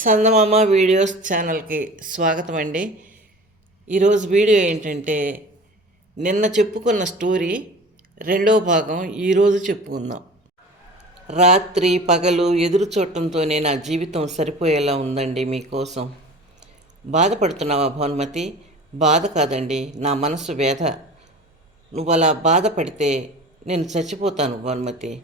చందమామ videos ఛానల్కి స్వాగతం అండి ఈరోజు వీడియో ఏంటంటే నిన్న చెప్పుకున్న స్టోరీ రెండో భాగం ఈరోజు చెప్పుకుందాం. రాత్రి పగలు ఎదురు చూడటంతోనే నా జీవితం సరిపోయేలా ఉందండి మీకోసం. బాధపడుతున్నావా భానుమతి? బాధ కాదండి నా మనసు వేధ. నువ్వు అలా బాధపడితే నేను చచ్చిపోతాను భానుమతి.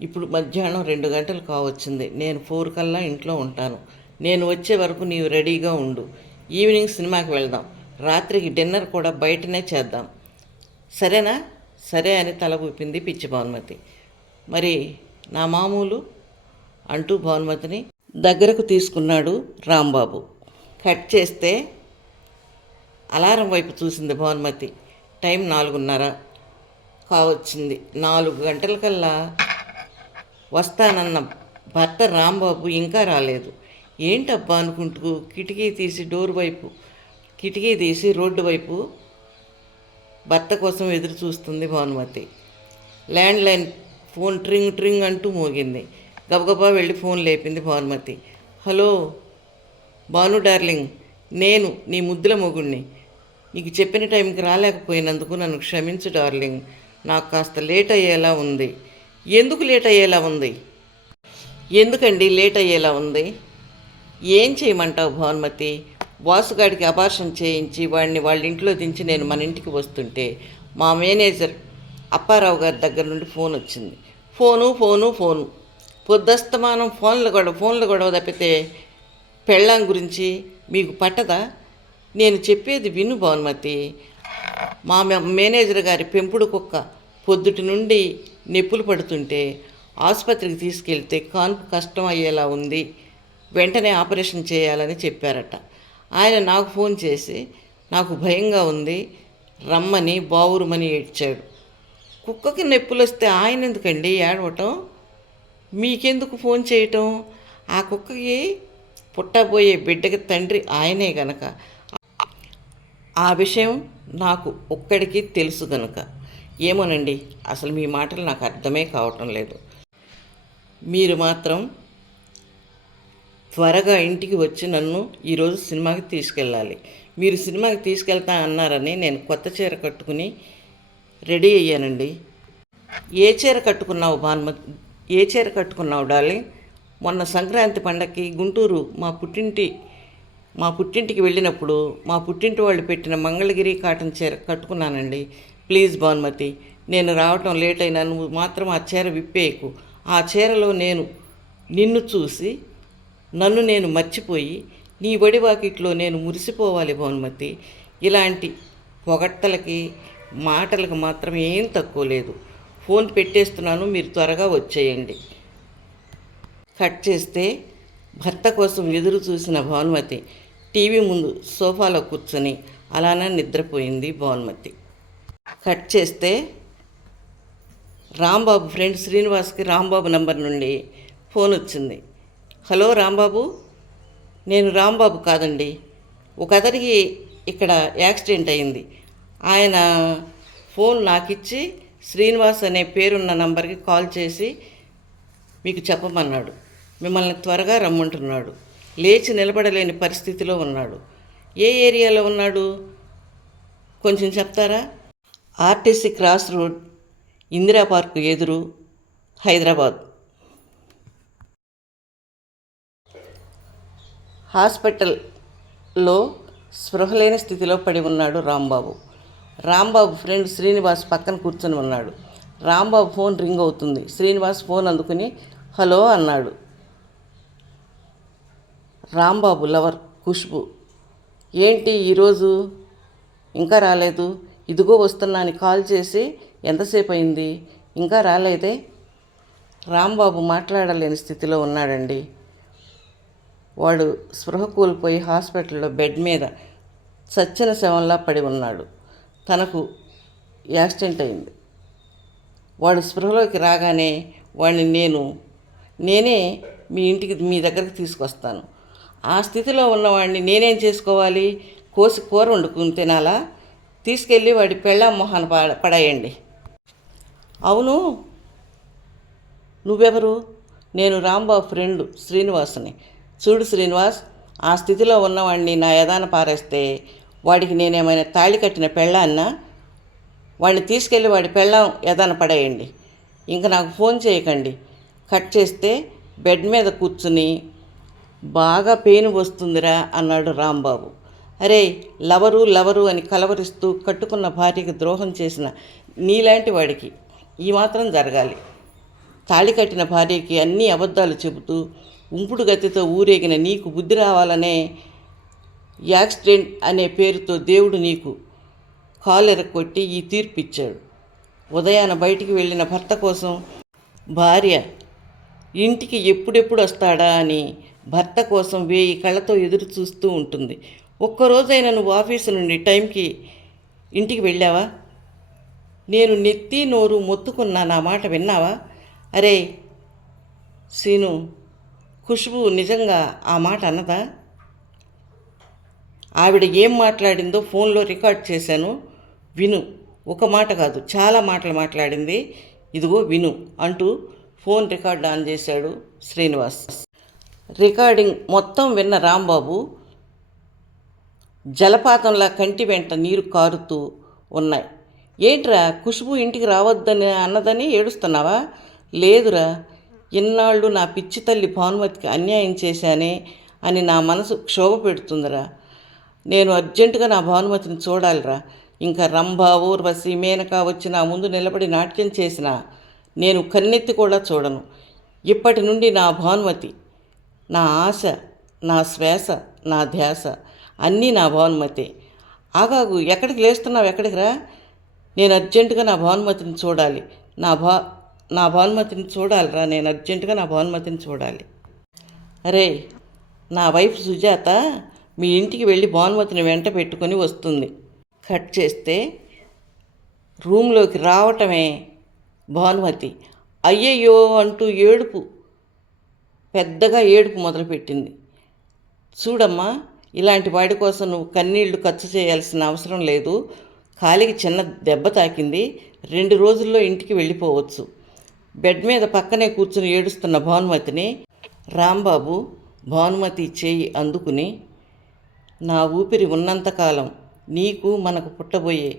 ఇప్పుడు మధ్యాహ్నం రెండు గంటలు కావచ్చింది. నేను ఫోర్ కల్లా ఇంట్లో ఉంటాను. నేను వచ్చే వరకు నీవు రెడీగా ఉండు. ఈవినింగ్ సినిమాకి వెళ్దాం. రాత్రికి డిన్నర్ కూడా బయటనే చేద్దాం. సరేనా? సరే అని తల ఊపింది పిచ్చి భానుమతి. మరి నా మామూలు? అంటూ భానుమతిని దగ్గరకు తీసుకున్నాడు రాంబాబు. కట్ చేస్తే అలారం వైపు చూసింది భానుమతి. టైం నాలుగున్నర కావచ్చింది. నాలుగు గంటలకల్లా వస్తానన్న భర్త రాంబాబు ఇంకా రాలేదు. ఏంటబ్బా అనుకుంటూ కిటికీ తీసి డోర్ వైపు కిటికీ తీసి రోడ్డు వైపు భర్త కోసం ఎదురు చూస్తుంది భానుమతి. ల్యాండ్ లైన్ ఫోన్ ట్రింగ్ ట్రింగ్ అంటూ మోగింది. గబగబా వెళ్ళి ఫోన్ లేపింది భానుమతి. హలో భాను డార్లింగ్ నేను నీ ముద్దుల మొగుణ్ణి. నీకు చెప్పిన టైంకి రాలేకపోయినందుకు నన్ను క్షమించు డార్లింగ్. నాకు కాస్త లేట్ అయ్యేలా ఉంది. ఎందుకు లేట్ అయ్యేలా ఉంది? ఎందుకండి లేట్ అయ్యేలా ఉంది? ఏం చేయమంటావు భానుమతి? వాసుగాడికి అపార్షన్ చేయించి వాడిని వాళ్ళ ఇంట్లో దించి నేను మన ఇంటికి వస్తుంటే మా మేనేజర్ అప్పారావు గారి దగ్గర నుండి ఫోన్ వచ్చింది. Phone phone phone. పొద్దస్తమానం ఫోన్లు గొడవ ఫోన్లు గొడవ తప్పితే పెళ్ళాం గురించి మీకు పట్టదా? నేను చెప్పేది విను భానుమతి. మా మే- మేనేజర్ గారి పెంపుడు కుక్క పొద్దుటి నుండి నొప్పులు పడుతుంటే ఆసుపత్రికి తీసుకెళ్తే కాన్పు కష్టం అయ్యేలా ఉంది. వెంటనే ఆపరేషన్ చేయాలని చెప్పారట. ఆయన నాకు ఫోన్ చేసి నాకు భయంగా ఉంది. రమ్మని బావురుమని ఏడ్చాడు. కుక్కకి నొప్పులు వస్తే ఆయన ఎందుకండి ఏడవటం? మీకెందుకు ఫోన్ చేయటం? ఆ కుక్కకి పుట్టబోయే బిడ్డకి తండ్రి ఆయనే గనక. ఆ విషయం నాకు ఒక్కడికి తెలుసు గనక. ఏమోనండి అసలు మీ మాటలు నాకు అర్థమే కావటం లేదు. మీరు మాత్రం త్వరగా ఇంటికి వచ్చి నన్ను ఈరోజు సినిమాకి తీసుకెళ్ళాలి. మీరు సినిమాకి తీసుకెళ్తా అన్నారని నేను కొత్త చీర కట్టుకుని రెడీ అయ్యానండి. ఏ చీర కట్టుకున్నావు భానుమ ఏ చీర కట్టుకున్నావు డాలి మొన్న సంక్రాంతి పండగకి గుంటూరు మా పుట్టింటి మా పుట్టింటికి వెళ్ళినప్పుడు మా పుట్టింటి వాళ్ళు పెట్టిన మంగళగిరి కాటన్ చీర కట్టుకున్నానండి. ప్లీజ్ భానుమతి నేను రావటం లేట్ అయినా నువ్వు మాత్రం ఆ చీర విప్పేయకు. ఆ చీరలో నేను నిన్ను చూసి నన్ను నేను మర్చిపోయి నీ వడి వాకిట్లో నేను మురిసిపోవాలి భానుమతి. ఇలాంటి పొగట్టలకి మాటలకు మాత్రం ఏం తక్కువ లేదు. ఫోన్ పెట్టేస్తున్నాను మీరు త్వరగా వచ్చేయండి. కట్ చేస్తే భర్త కోసం ఎదురు చూసిన భానుమతి టీవీ ముందు సోఫాలో కూర్చొని అలానే నిద్రపోయింది భానుమతి. కట్ చేస్తే రాంబాబు ఫ్రెండ్ శ్రీనివాస్కి రాంబాబు నంబర్ నుండి ఫోన్ వచ్చింది. హలో రాంబాబు నేను రాంబాబు కాదండి. ఒక అతనికి ఇక్కడ యాక్సిడెంట్ అయింది. ఆయన ఫోన్ నాకిచ్చి శ్రీనివాస్ అనే పేరున్న నంబర్కి కాల్ చేసి మీకు చెప్పమన్నాడు. మిమ్మల్ని త్వరగా రమ్మంటున్నాడు. లేచి నిలబడలేని పరిస్థితిలో ఉన్నాడు. ఏ ఏరియాలో ఉన్నాడు? కొంచెం చెప్తారా? RTC cross road Indira park ఎదురు హైదరాబాద్. హాస్పిటల్లో స్పృహలేని స్థితిలో పడి ఉన్నాడు రాంబాబు. రాంబాబు ఫ్రెండ్ శ్రీనివాస్ పక్కన కూర్చొని ఉన్నాడు. రాంబాబు ఫోన్ రింగ్ అవుతుంది. శ్రీనివాస్ ఫోన్ అందుకుని హలో అన్నాడు. రాంబాబు లవర్ ఖుష్బు. ఏంటి ఈరోజు ఇంకా రాలేదు? ఇదిగో వస్తున్నా అని కాల్ చేసి ఎంతసేపు అయింది? ఇంకా రాలేదే? రాంబాబు మాట్లాడలేని స్థితిలో ఉన్నాడండి. వాడు స్పృహ కోల్పోయి హాస్పిటల్లో బెడ్ మీద సచ్చిన శవంలా పడి ఉన్నాడు. తనకు యాక్సిడెంట్ అయింది. వాడు స్పృహలోకి రాగానే వాడిని నేను నేనే మీ ఇంటికి మీ దగ్గరికి తీసుకొస్తాను. ఆ స్థితిలో ఉన్నవాడిని నేనేం చేసుకోవాలి? కోసి కూర వండుకుని తినాలా? తీసుకెళ్ళి వాడి పెళ్ళాం మొహన పడ పడేయండి. అవును. నువ్వెవరు? నేను రాంబాబు ఫ్రెండ్ శ్రీనివాస్ని. చూడు శ్రీనివాస్ ఆ స్థితిలో ఉన్నవాడిని నా యదాన పారేస్తే వాడికి నేనేమైనా తాళి కట్టిన పెళ్ళాన్నా? వాడిని తీసుకెళ్ళి వాడి పెళ్ళాం యదాన పడేయండి. ఇంకా నాకు ఫోన్ చేయకండి. కట్ చేస్తే బెడ్ మీద కూర్చుని బాగా పెయిన్ వస్తుందిరా అన్నాడు రాంబాబు. అరే లవరు లవరు అని కలవరిస్తూ కట్టుకున్న భార్యకి ద్రోహం చేసిన నీలాంటి వాడికి ఈ మాత్రం జరగాలి. తాళి కట్టిన భార్యకి అన్ని అబద్ధాలు చెబుతూ ఉంపుడు గతితో ఊరేగిన నీకు బుద్ధి రావాలనే యాక్సిడెంట్ అనే పేరుతో దేవుడు నీకు కాలు కొట్టి ఈ తీర్పు ఇచ్చాడు ఉదయాన బయటికి వెళ్ళిన భర్త కోసం భార్య ఇంటికి ఎప్పుడెప్పుడు వస్తాడా అని భర్త కోసం వేయి కళ్ళతో ఎదురు చూస్తూ ఉంటుంది. ఒక్కరోజైనా నువ్వు ఆఫీసు నుండి టైంకి ఇంటికి వెళ్ళావా? నేను నెత్తి నోరు మొత్తుకున్న నా మాట విన్నావా? అరే సీను ఖుష్బు నిజంగా ఆ మాట అన్నదా? ఆవిడ ఏం మాట్లాడిందో ఫోన్లో రికార్డ్ చేశాను. విను ఒక మాట కాదు చాలా మాటలు మాట్లాడింది. ఇదిగో విను అంటూ ఫోన్ రికార్డ్ ఆన్ చేశాడు శ్రీనివాస్. రికార్డింగ్ మొత్తం విన్న రాంబాబు జలపాతంలా కంటి వెంట నీరు కారుతూ ఉన్నాయి. ఏంట్రా ఖుష్బు ఇంటికి రావద్దని అన్నదని ఏడుస్తున్నావా? లేదురా ఇన్నాళ్ళు నా పిచ్చి తల్లి భానుమతికి అన్యాయం చేశానే అని నా మనసు క్షోభ పెడుతుందిరా నేను అర్జెంటుగా నా భానుమతిని చూడాలిరా. ఇంకా రంభ ఊర్వశి మేనక వచ్చి నా ముందు నిలబడి నాట్యం చేసిన నేను కన్నెత్తి కూడా చూడను. ఇప్పటి నుండి నా భానుమతి నా ఆశ నా శ్వాస నా ధ్యాస అన్నీ నా భానుమతి. ఆగాగు ఎక్కడికి లేస్తున్నావు ఎక్కడికి రా? నేను అర్జెంటుగా నా భానుమతిని చూడాలి. నా భా నా భానుమతిని చూడాలిరా నేను అర్జెంటుగా నా భానుమతిని చూడాలి. అరే నా వైఫ్ సుజాత మీ ఇంటికి వెళ్ళి భానుమతిని వెంట పెట్టుకొని వస్తుంది. కట్ చేస్తే రూమ్లోకి రావటమే భానుమతి. అయ్యయ్యో అంటూ ఏడుపు పెద్దగా ఏడుపు మొదలుపెట్టింది. చూడమ్మా ఇలాంటి వాడి కోసం నువ్వు కన్నీళ్ళు ఖర్చు చేయాల్సిన అవసరం లేదు. కాలికి చిన్న దెబ్బ తాకింది. రెండు రోజుల్లో ఇంటికి వెళ్ళిపోవచ్చు. బెడ్ మీద పక్కనే కూర్చుని ఏడుస్తున్న భానుమతిని రాంబాబు భానుమతి చేయి అందుకుని నా ఊపిరి ఉన్నంతకాలం నీకు మనకు పుట్టబోయే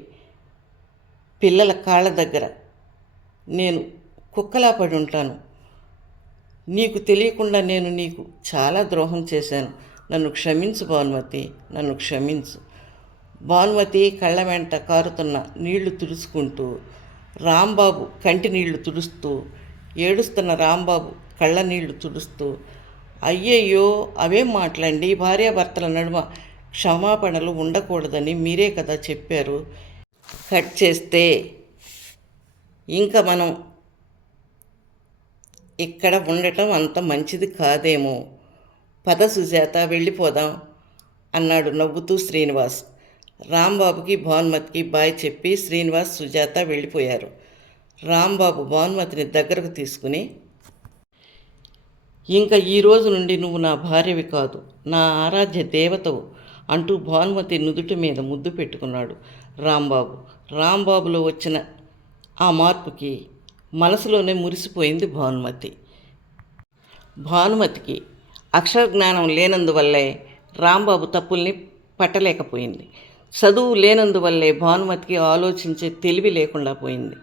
పిల్లల కాళ్ళ దగ్గర నేను కుక్కలా పడి ఉంటాను. నీకు తెలియకుండా నేను నీకు చాలా ద్రోహం చేశాను. నన్ను క్షమించు భానుమతి నన్ను క్షమించు. భానుమతి కళ్ళ వెంట కారుతున్న నీళ్ళు తుడుచుకుంటూ రాంబాబు కంటి నీళ్ళు తుడుస్తూ ఏడుస్తున్న రాంబాబు కళ్ళ నీళ్ళు తుడుస్తూ అయ్యయ్యో అవేం మాట్లాడి భార్యాభర్తల నడుమ క్షమాపణలు ఉండకూడదని మీరే కదా చెప్పారు. కట్ చేస్తే ఇంకా మనం ఇక్కడ ఉండటం అంత మంచిది కాదేమో. పద సుజాత వెళ్ళిపోదాం అన్నాడు నవ్వుతూ శ్రీనివాస్. రాంబాబుకి భానుమతికి బాయ్ చెప్పి శ్రీనివాస్ సుజాత వెళ్ళిపోయారు. రాంబాబు భానుమతిని దగ్గరకు తీసుకుని ఇంకా ఈ రోజు నుండి నువ్వు నా భార్యవి కాదు నా ఆరాధ్య దేవతవు అంటూ భానుమతి నుదుటి మీద ముద్దు పెట్టుకున్నాడు రాంబాబు. రాంబాబులో వచ్చిన ఆ మార్పుకి మనసులోనే మురిసిపోయింది భానుమతి. భానుమతికి అక్షర జ్ఞానం లేనందువల్లే రాంబాబు తప్పుల్ని పట్టలేకపోయింది. చదువు లేనందువల్లే భానుమతికి ఆలోచించే తెలివి లేకుండా పోయింది.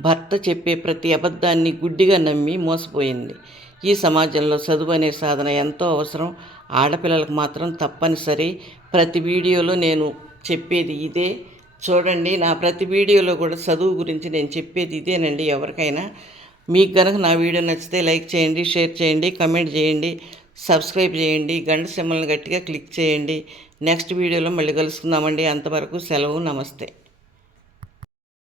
భర్త చెప్పే ప్రతి అబద్ధాన్ని గుడ్డిగా నమ్మి మోసపోయింది. ఈ సమాజంలో చదువు అనే సాధన ఎంతో అవసరం. ఆడపిల్లలకు మాత్రం తప్పనిసరి. ప్రతి వీడియోలో నేను చెప్పేది ఇదే. చూడండి నా ప్రతి వీడియోలో కూడా చదువు గురించి నేను చెప్పేది ఇదేనండి ఎవరికైనా. మీకు కనుక నా వీడియో నచ్చితే లైక్ చేయండి షేర్ చేయండి కమెంట్ చేయండి. సబ్స్క్రైబ్ చేయండి గంట సింబల్ని గట్టిగా క్లిక్ చేయండి. నెక్స్ట్ వీడియోలో మళ్ళీ కలుసుకుందామండి. అంతవరకు సెలవు నమస్తే.